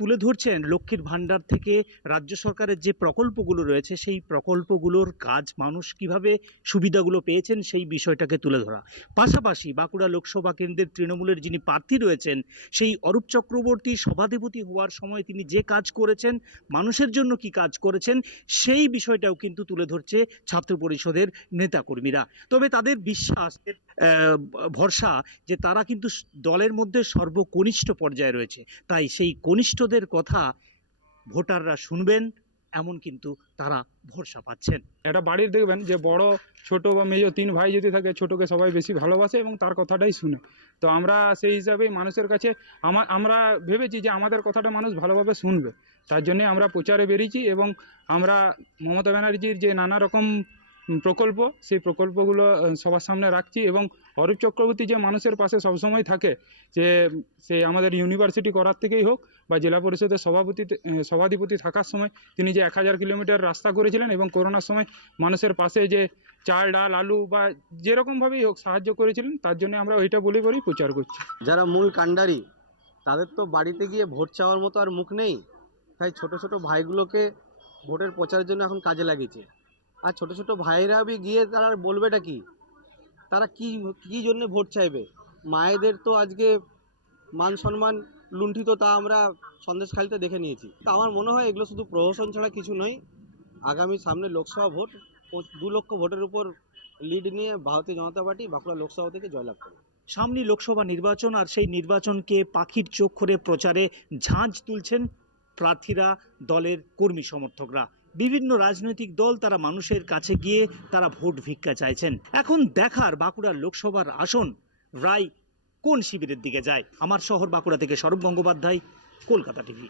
তুলে ধরছেন লক্ষ্মীর ভাণ্ডার থেকে রাজ্য সরকারের যে প্রকল্পগুলো রয়েছে সেই প্রকল্পগুলোর কাজ মানুষ কিভাবে সুবিধাগুলো পেয়েছেন সেই বিষয়টাকে তুলে ধরা। পাশাপাশি বাঁকুড়া লোকসভা কেন্দ্রের তৃণমূলের যিনি প্রার্থী রয়েছেন সেই অরূপ চক্রবর্তী সভাধিপতি হওয়ার সময় তিনি যে কাজ করেছেন, মানুষের জন্য কি কাজ করেছেন সেই বিষয়টাও কিন্তু তুলে ধরছে ছাত্র পরিষদের নেতাকর্মীরা। তবে তাদের বিশ্বাস, ভরসা যে তারা কিন্তু দলের মধ্যে সর্বকনিষ্ঠ পর্যায়ে রয়েছে, তাই সেই কনিষ্ঠদের কথা ভোটাররা শুনবেন এমন কিন্তু তারা ভরসা পাচ্ছেন। একটা বাড়ির দেখবেন যে বড় ছোট বা মেজো 3 ভাই যদি থাকে, ছোটকে সবাই বেশি ভালোবাসে এবং তার কথাটাই শুনে। তো আমরা সেই হিসাবেই মানুষের কাছে আমরা ভেবেছি যে আমাদের কথাটা মানুষ ভালোভাবে শুনবে, তার জন্যে আমরা প্রচারে বেরিয়েছি এবং আমরা মমতা ব্যানার্জির যে নানা রকম প্রকল্প, সেই প্রকল্পগুলো সবার সামনে রাখছি। এবং অরূপ চক্রবর্তী যে মানুষের পাশে সবসময় থাকে, যে সে আমাদের ইউনিভার্সিটি করার থেকেই হোক বা জেলা পরিষদের সভাধিপতি থাকার সময় তিনি যে 1000 কিলোমিটার রাস্তা করেছিলেন এবং করোনার সময় মানুষের পাশে যে চাল ডাল আলু বা যেরকমভাবেই হোক সাহায্য করেছিলেন, তার জন্য আমরা ওইটা বলেই প্রচার করছি। যারা মূল কাণ্ডারি তাদের তো বাড়িতে গিয়ে ভোট চাওয়ার মতো আর মুখ নেই, তাই ছোট ছোট ভাইগুলোকে ভোটের প্রচারের জন্য এখন কাজে লাগিয়েছে। আর ছোট ছোট ভাইরা গিয়ে তারা বলবেটা কি, তারা কি জন্য ভোট চাইবে? মায়েদের তো আজকে মান সম্মান লুণ্ঠিত, তা আমরা সন্দেশখালিতে দেখে নিয়েছি। তা আমার মনে হয় এগুলো শুধু প্রহসন ছাড়া কিছু নয়। আগামী সামনে লোকসভা ভোট, 2 লক্ষ ভোটের উপর লিড নিয়ে ভারতীয় জনতা পার্টি বাঁকুড়া লোকসভা থেকে জয়লাভ করে। সামনে লোকসভা নির্বাচন, আর সেই নির্বাচনকে পাখির চোখ করে প্রচারে ঝাঁঝ তুলছেন প্রার্থীরা, দলের কর্মী সমর্থকরা। বিভিন্ন রাজনৈতিক দল তারা মানুষের কাছে গিয়ে তারা ভোট ভিক্ষা চাইছেন। এখন দেখার বাঁকুড়ার লোকসভার আসন রায় কোন শিবিরের দিকে যায়। আমার শহর বাঁকুড়া থেকে স্বরূপ গঙ্গোপাধ্যায়, কলকাতা টিভি।